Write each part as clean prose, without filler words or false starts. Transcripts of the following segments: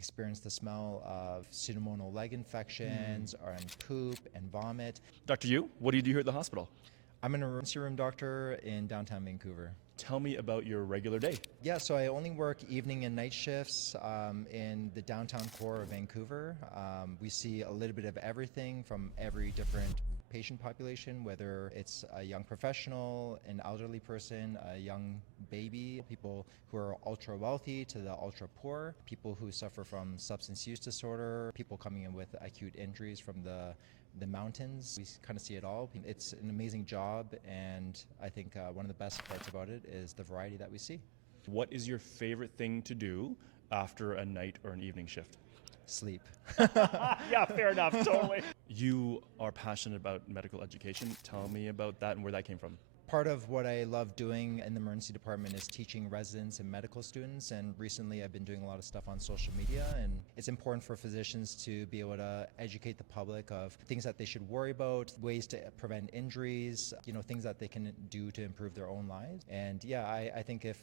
experience the smell of pseudomonal leg infections or and poop and vomit. Dr. Yu, what do you do here at the hospital? I'm an emergency room doctor in downtown Vancouver. Tell me about your regular day. Yeah, so I only work evening and night shifts in the downtown core of Vancouver. We see a little bit of everything from every different patient population, whether it's a young professional, an elderly person, a young baby, people who are ultra wealthy to the ultra poor, people who suffer from substance use disorder, people coming in with acute injuries from the mountains. We kind of see it all. It's an amazing job, and I think one of the best parts about it is the variety that we see. What is your favorite thing to do after a night or an evening shift? Sleep. Yeah, fair enough, totally. You are passionate about medical education. Tell me about that and where that came from. Part of what I love doing in the emergency department is teaching residents and medical students, and recently I've been doing a lot of stuff on social media, and it's important for physicians to be able to educate the public of things that they should worry about, ways to prevent injuries, things that they can do to improve their own lives. And yeah, I think if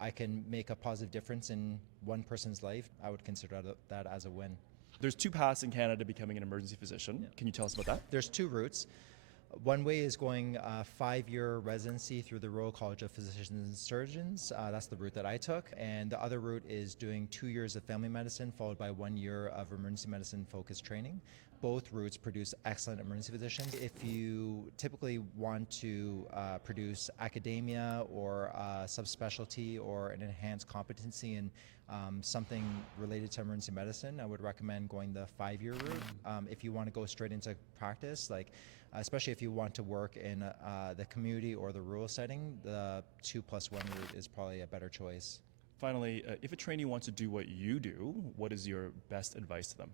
I can make a positive difference in one person's life, I would consider that as a win. There's two paths in Canada to becoming an emergency physician. Yeah. Can you tell us about that? There's two routes. One way is going a 5-year residency through the Royal College of Physicians and Surgeons. That's the route that I took. And the other route is doing 2 years of family medicine followed by 1 year of emergency medicine focused training. Both routes produce excellent emergency physicians. If you typically want to produce academia or a subspecialty or an enhanced competency in something related to emergency medicine, I would recommend going the 5-year route. If you want to go straight into practice, especially if you want to work in the community or the rural setting, the 2+1 route is probably a better choice. Finally, if a trainee wants to do what you do, what is your best advice to them?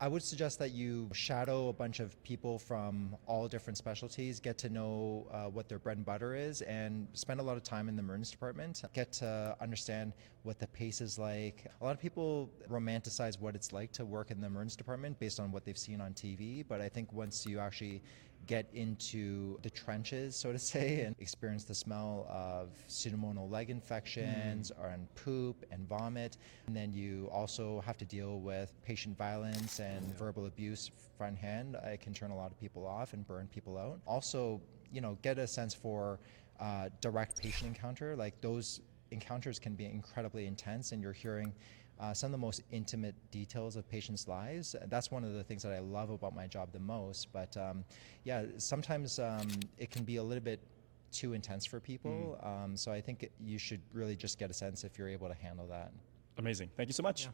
I would suggest that you shadow a bunch of people from all different specialties, get to know what their bread and butter is, and spend a lot of time in the emergency department. Get to understand what the pace is like. A lot of people romanticize what it's like to work in the emergency department based on what they've seen on TV, but I think once you actually get into the trenches, so to say, and experience the smell of pseudomonal leg infections and poop and vomit, and then you also have to deal with patient violence and verbal abuse front hand, it can turn a lot of people off and burn people out. Also, get a sense for direct patient encounter. Like those encounters can be incredibly intense, and you're hearing some of the most intimate details of patients' lives. That's one of the things that I love about my job the most. But sometimes it can be a little bit too intense for people. So I think you should really just get a sense if you're able to handle that. Amazing. Thank you so much.